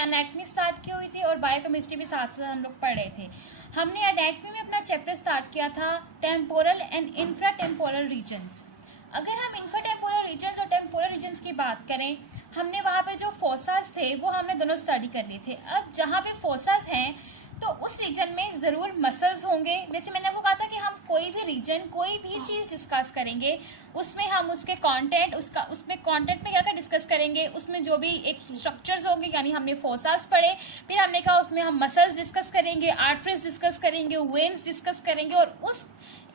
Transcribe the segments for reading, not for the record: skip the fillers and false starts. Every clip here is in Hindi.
एनाटॉमी स्टार्ट की हुई थी और बायोकेमिस्ट्री भी साथ साथ हम लोग पढ़ रहे थे। हमने एनाटॉमी में अपना चैप्टर स्टार्ट किया था temporal and infra temporal regions. अगर हम इंफ्रा टेम्पोरल रीजन्स और टेम्पोरल रीजन्स की बात करें, हमने वहाँ पे जो फोसास थे वो हमने दोनों स्टडी कर लिए थे। अब जहाँ पे फोसास हैं तो उस रीजन में ज़रूर मसल्स होंगे। जैसे मैंने आपको कहा था कि हम कोई भी रीजन, कोई भी चीज़ डिस्कस करेंगे उसमें हम उसके कंटेंट, उसमें कंटेंट में क्या क्या डिस्कस करेंगे, उसमें जो भी एक स्ट्रक्चर्स होंगे, यानी हमने फोसास पढ़े, फिर हमने कहा उसमें हम मसल्स डिस्कस करेंगे, आर्टरीज डिस्कस करेंगे, वेन्स डिस्कस करेंगे और उस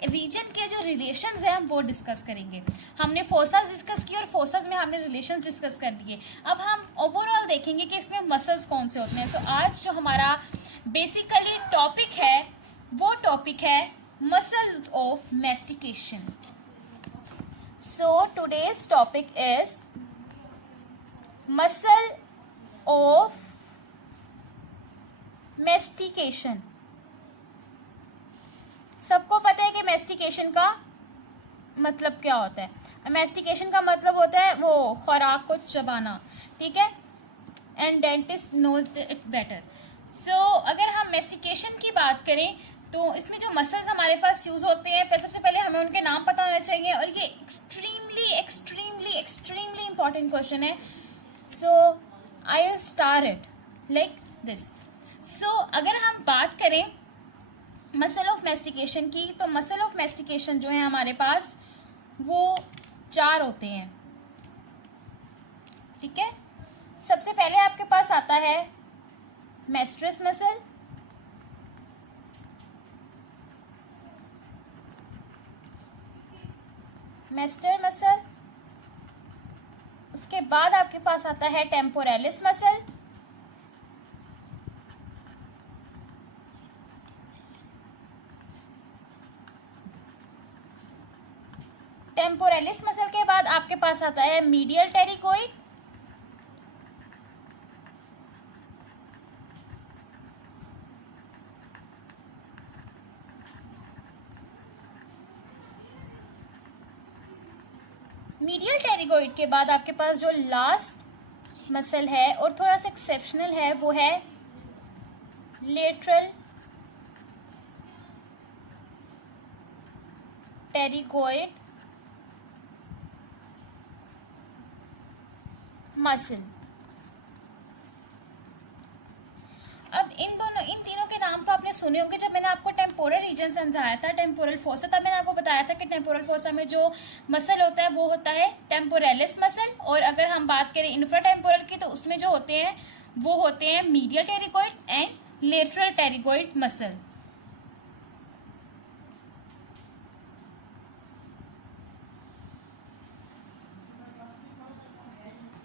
रीजन के जो रिलेशंस हैं हम वो डिस्कस करेंगे। हमने फोसास डिस्कस किए और फोसास में हमने रिलेशंस डिस्कस कर लिए। अब हम ओवरऑल देखेंगे कि इसमें मसल्स कौन से होते हैं। सो आज जो हमारा बेसिकली टॉपिक है वो टॉपिक है muscles of mastication. So today's topic is muscle of mastication. सबको पता है कि मैस्टिकेशन का मतलब क्या होता है। मैस्टिकेशन का मतलब होता है वो खुराक को चबाना, ठीक है, and dentist knows it better. So अगर हम मैस्टिकेशन की बात करें तो इसमें जो मसल्स हमारे पास यूज होते हैं, सबसे पहले हमें उनके नाम पता होना चाहिए और ये extremely extremely extremely important question है। So I will start it like this. So अगर हम बात करें मसल ऑफ मैस्टिकेशन की, तो मसल ऑफ मैस्टिकेशन जो है हमारे पास वो 4 होते हैं, ठीक है। सबसे पहले आपके पास आता है मैस्ट्रस मसल, मैस्टर मसल, उसके बाद आपके पास आता है टेम्पोरेलिस मसल, टेम्पोरेलिस मसल के बाद आपके पास आता है मीडियल टेरिकोइड, मीडियल टेरिकोइड के बाद आपके पास जो लास्ट मसल है और थोड़ा सा एक्सेप्शनल है वो है लेटरल टेरिकोइड मसल। अब इन तीनों के नाम तो आपने सुने होंगे। जब मैंने आपको टेम्पोरल रीजन समझाया था, टेम्पोरल फोसा, तब मैंने आपको बताया था कि टेम्पोरल फोसा में जो मसल होता है वो होता है टेम्पोरेलिस मसल, और अगर हम बात करें इंफ्रा टेम्पोरल की तो उसमें जो होते हैं वो होते हैं medial pterygoid and lateral pterygoid muscle.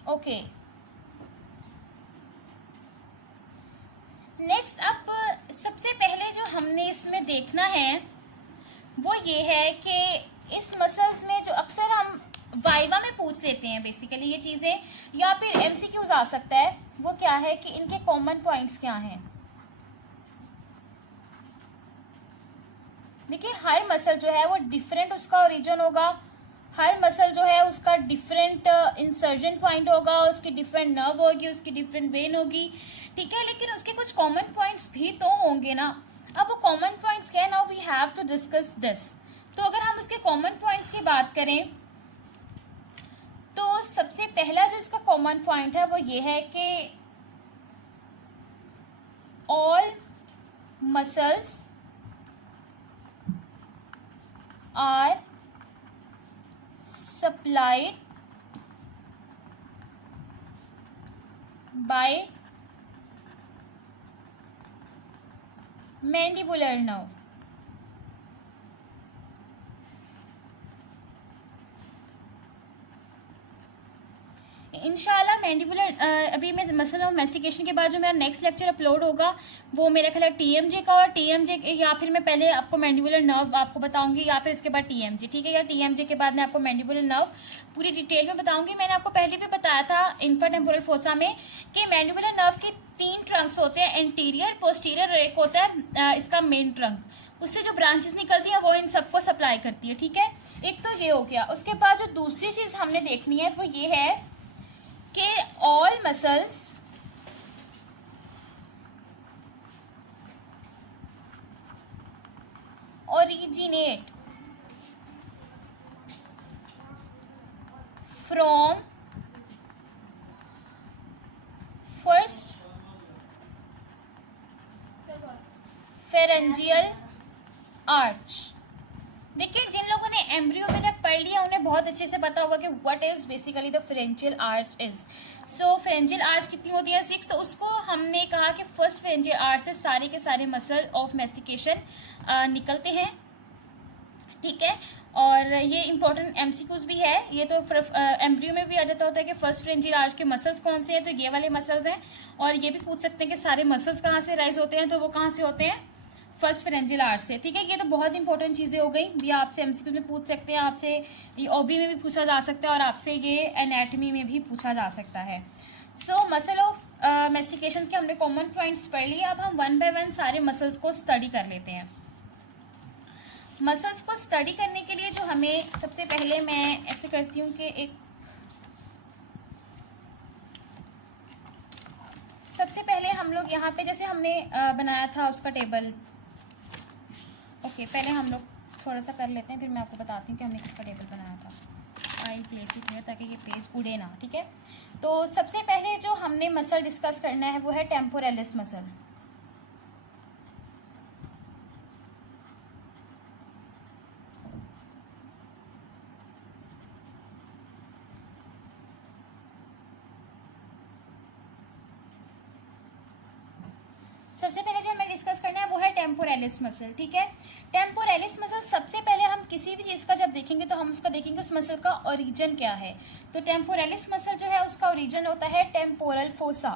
Okay, next अब सबसे पहले जो हमने इसमें देखना है वो ये है कि इस मसल्स में जो अक्सर हम वाइवा में पूछ लेते हैं बेसिकली ये चीज़ें, या फिर एमसीक्यूज आ सकता है, वो क्या है कि इनके कॉमन पॉइंट्स क्या हैं। देखिए हर मसल जो है वो डिफरेंट उसका ओरिजिन होगा, हर मसल जो है उसका डिफरेंट इंसर्जन पॉइंट होगा, उसकी डिफरेंट नर्व होगी, उसकी डिफरेंट वेन होगी, ठीक है, लेकिन उसके कुछ कॉमन पॉइंट्स भी तो होंगे ना। अब वो कॉमन पॉइंट्स क्या है, now we have to discuss this. तो अगर हम उसके कॉमन पॉइंट्स की बात करें तो सबसे पहला जो इसका कॉमन पॉइंट है वो ये है कि all muscles are supplied by mandibular nerve। इंशाल्लाह मैंडिबुलर अभी मैं मसल ऑफ मैस्टिकेशन के बाद जो मेरा नेक्स्ट लेक्चर अपलोड होगा वो मेरा ख्याल है टीएमजे का, और टीएमजे या फिर मैं पहले आपको मैंडिबुलर नर्व आपको बताऊंगी या फिर इसके बाद टीएमजे, ठीक है, या टीएमजे के बाद मैं आपको मैंडिबुलर नर्व पूरी डिटेल में बताऊंगी। मैंने आपको पहले भी बताया था इंफ्राटेम्पोरल फोसा में कि मैंडिबुलर नर्व के 3 ट्रंक्स होते हैं, एंटीरियर, पोस्टीरियर और एक होता है इसका मेन ट्रंक, उससे जो ब्रांचेस निकलती हैं वो इन सबको सप्लाई करती है, ठीक है। एक तो ये हो गया। उसके बाद जो दूसरी चीज़ हमने देखनी है वो ये है कि all muscles first pharyngeal arch. देखिए, जिन लोगों ने एम्ब्रियो में तक पढ़ लिया उन्हें बहुत अच्छे से पता होगा कि what is basically the pharyngeal arch is. So pharyngeal arch कितनी होती है? 6। तो उसको हमने कहा कि फर्स्ट फेरेंजियल आर्च से सारे के सारे मसल ऑफ मेस्टिकेशन निकलते हैं, ठीक है। और ये इंपॉर्टेंट एमसीक्यूज भी है, ये तो एम्ब्रियो में भी आ जाता होता है कि फर्स्ट फेरेंजियल आर्च के मसल्स कौन से हैं, तो ये वाले मसल्स हैं। और ये भी पूछ सकते हैं कि सारे मसल्स कहाँ से राइज होते हैं, तो वो कहाँ से होते हैं? फर्स्ट फेरेंजियल आर्च से, ठीक है। ये तो बहुत इंपॉर्टेंट चीज़ें हो गई, ये आपसे एमसीक्यू में पूछ सकते हैं, आपसे ये ओबी में भी पूछा जा सकता है और आपसे ये एनाटमी में भी पूछा जा सकता है। सो मसल ऑफ मेस्टिकेशन के हमने कॉमन पॉइंट्स पढ़ लिए। अब हम 1 बाय 1 सारे मसल्स को स्टडी कर लेते हैं। मसल्स को स्टडी करने के लिए जो हमें सबसे पहले मैं ऐसे करती हूँ कि सबसे पहले हम लोग यहाँ पे जैसे हमने बनाया था उसका टेबल, ओके पहले हम लोग थोड़ा सा कर लेते हैं, फिर मैं आपको बताती हूँ कि हमने किसका टेबल बनाया था। आई प्लेस इट हियर ताकि ये पेज उड़े ना, ठीक है। तो सबसे पहले जो हमने मसल डिस्कस करना है वो है टेम्पोरेलिस मसल। सबसे पहले जो हमें डिस्कस करना है वो है टेम्पोरेलिस मसल, ठीक है। टेम्पोरेलिस मसल सबसे पहले हम किसी भी चीज़ का जब देखेंगे तो हम उसका देखेंगे उस मसल का ओरिजिन क्या है। तो टेम्पोरेलिस मसल जो है उसका ओरिजिन होता है टेम्पोरल फोसा,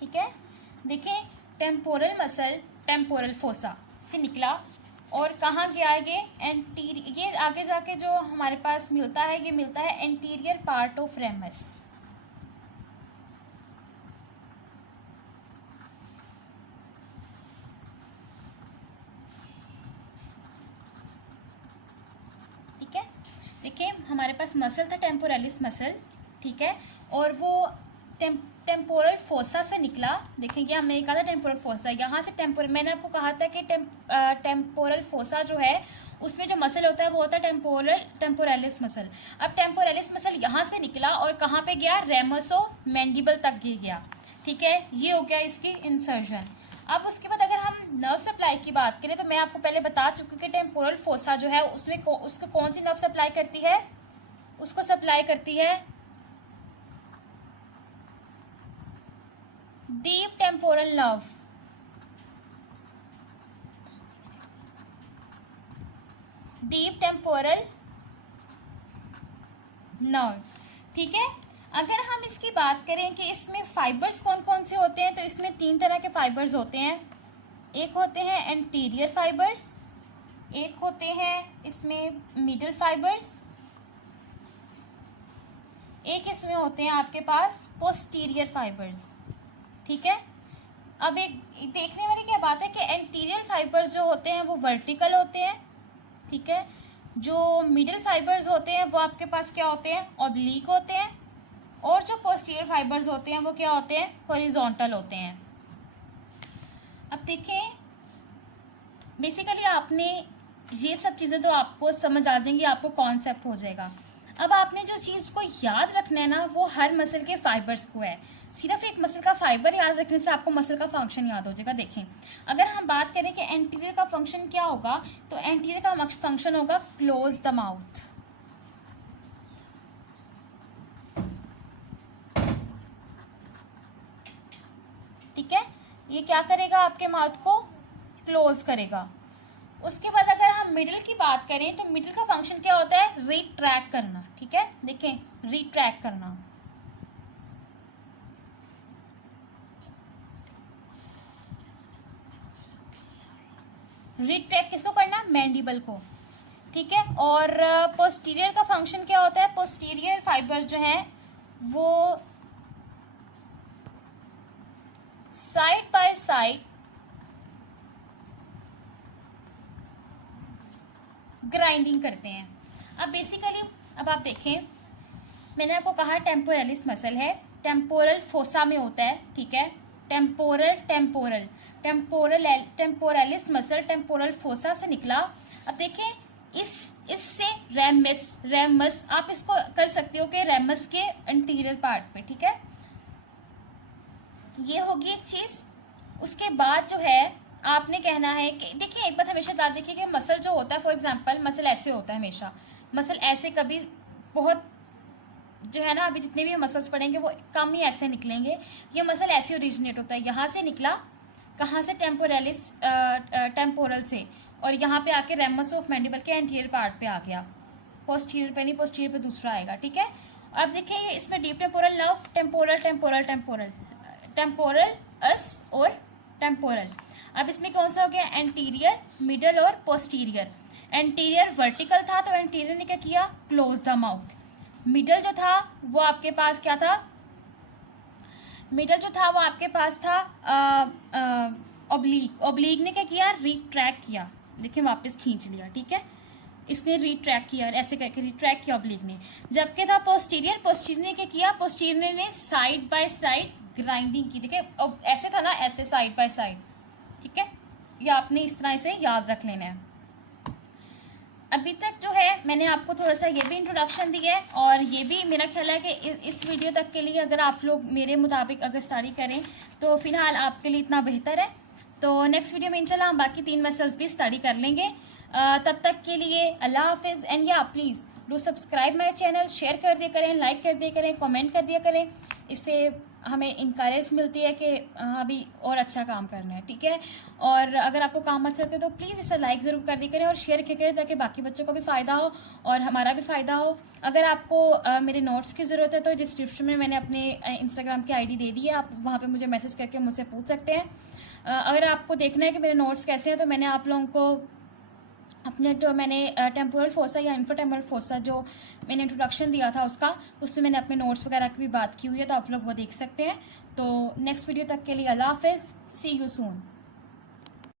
ठीक है। देखिए, टेम्पोरल मसल टेम्पोरल फोसा से निकला और कहाँ गया ये आगे जाके जो हमारे पास मिलता है, ये मिलता है एंटीरियर पार्ट ऑफ रेमस, ठीक है। देखिए, हमारे पास मसल था टेम्पोरेलिस मसल, ठीक है, और वो टेम्पोरल फोसा से निकला। देखिए, हमने कहा था टेम्पोरल फोसा, यहाँ से मैंने आपको कहा था कि टेम्पोरल फोसा जो है उसमें जो मसल होता है वो होता है टेम्पोरेलिस मसल। अब टेम्पोरेलिस मसल यहाँ से निकला और कहाँ पे गया? रेमस ऑफ मैंडिबल तक गया, ठीक है। ये हो गया इसकी इंसर्जन। अब उसके बाद अगर हम नर्व सप्लाई की बात करें तो मैं आपको पहले बता चुकी हूँ कि टेम्पोरल फोसा जो है उसमें उसको कौन सी नर्व सप्लाई करती है? उसको सप्लाई करती है deep temporal nerve, deep temporal nerve, ठीक है। अगर हम इसकी बात करें कि इसमें फाइबर्स कौन कौन से होते हैं, तो इसमें 3 तरह के फाइबर्स होते हैं। एक होते हैं एंटीरियर फाइबर्स, एक होते हैं इसमें मिडल फाइबर्स, एक इसमें होते हैं आपके पास पोस्टीरियर फाइबर्स, ठीक है। अब एक देखने वाली क्या बात है कि एंटीरियर फाइबर्स जो होते हैं वो वर्टिकल होते हैं, ठीक है। जो मिडिल फाइबर्स होते हैं वो आपके पास क्या होते हैं? ऑब्लिक होते हैं। और जो पोस्टीरियर फाइबर्स होते हैं वो क्या होते हैं? हॉरिजॉन्टल होते हैं। अब देखें, बेसिकली आपने ये सब चीज़ें तो आपको समझ आ जाएंगी, आपको कॉन्सेप्ट हो जाएगा। अब आपने जो चीज़ को याद रखना है ना वो हर मसल के फाइबर्स को है। सिर्फ एक मसल का फाइबर याद रखने से आपको मसल का फंक्शन याद हो जाएगा। देखें, अगर हम बात करें कि एंटीरियर का फंक्शन क्या होगा, तो एंटीरियर का फंक्शन होगा क्लोज द माउथ, ठीक है। ये क्या करेगा? आपके माउथ को क्लोज करेगा। उसके बाद अगर हम मिडिल की बात करें तो मिडिल का फंक्शन क्या होता है? रिट्रैक्ट करना, ठीक है। देखें, रिट्रैक्ट करना, रिट्रैक्ट किसको करना? मैंडिबल को, ठीक है। और पोस्टीरियर का फंक्शन क्या होता है? पोस्टीरियर फाइबर जो है वो साइड बाय साइड ग्राइंडिंग करते हैं। अब बेसिकली अब आप देखें, मैंने आपको कहा टेम्पोरेलिस मसल है, टेम्पोरल फोसा में होता है, ठीक है। टेम्पोरलिस मसल टेम्पोरल फोसा से निकला। अब देखें, इससे रैमस आप इसको कर सकते हो कि रैमस के एंटीरियर पार्ट पे, ठीक है। ये होगी एक चीज़। उसके बाद जो है आपने कहना है कि देखिए एक बात हमेशा याद रखिए कि मसल जो होता है, फॉर एग्जांपल मसल ऐसे होता है हमेशा, मसल ऐसे कभी बहुत जो है ना, अभी जितने भी मसल्स पढ़ेंगे वो कम ही ऐसे निकलेंगे। ये मसल ऐसे ओरिजिनेट होता है, यहाँ से निकला, कहाँ से, टेम्पोरलिस टेम्पोरल से, और यहाँ पे आके रैमस ऑफ मैंडिबल के एंटीरियर पार्ट पे आ गया, पोस्टीरियर पे नहीं, पोस्टीरियर पे दूसरा आएगा, ठीक है। अब देखिए इसमें deep temporal nerve, temporal temporal temporal temporal अस और टेम्पोरल। अब इसमें कौन सा हो गया, एंटीरियर, मिडल और पोस्टीरियर। एंटीरियर वर्टिकल था तो एंटीरियर ने क्या किया, क्लोज द माउथ। मिडल जो था वो आपके पास क्या था, मिडल जो था वो आपके पास था ऑब्लिक। ऑब्लिक ने क्या किया, रिट्रैक्ट किया, देखिए वापस खींच लिया, ठीक है, इसने रिट्रैक्ट किया, ऐसे करके रिट्रैक्ट किया ऑब्लिक ने। जबकि था पोस्टीरियर, पोस्टीरियर ने क्या किया, पोस्टीरियर ने साइड बाय साइड ग्राइंडिंग की, देखिए ऐसे था ना, ऐसे साइड बाय साइड, ठीक है। ये आपने इस तरह से याद रख लेना है। अभी तक जो है मैंने आपको थोड़ा सा ये भी इंट्रोडक्शन दिया है, और ये भी मेरा ख्याल है कि इस वीडियो तक के लिए अगर आप लोग मेरे मुताबिक अगर स्टडी करें तो फिलहाल आपके लिए इतना बेहतर है। तो नेक्स्ट वीडियो में इंशाल्लाह हम बाकी 3 मसल्स भी स्टडी कर लेंगे। तब तक के लिए अल्लाह हाफिज़। एंड या please do subscribe my channel, share कर दिया करें, लाइक कर दिया करें, कमेंट कर दिया करें, इससे हमें इंकरेज मिलती है कि अभी और अच्छा काम करना है, ठीक है। और अगर आपको काम अच्छा लगता है तो प्लीज़ इसे लाइक ज़रूर कर दिया करें और शेयर किया करें, ताकि बाकी बच्चों को भी फ़ायदा हो और हमारा भी फ़ायदा हो। अगर आपको मेरे नोट्स की ज़रूरत है तो डिस्क्रिप्शन में मैंने अपने इंस्टाग्राम की आईडी दे दी है, आप वहाँ पे मुझे मैसेज करके मुझसे पूछ सकते हैं। अगर आपको देखना है कि मेरे नोट्स कैसे हैं तो मैंने आप लोगों को अपने जो मैंने टेम्पोरल फोसा या इंफ्राटेम्पोरल फोसा जो मैंने इंट्रोडक्शन दिया था उसमें मैंने अपने नोट्स वगैरह की भी बात की हुई है, तो आप लोग वो देख सकते हैं। तो नेक्स्ट वीडियो तक के लिए अल्लाह हाफिज़, सी यू सून।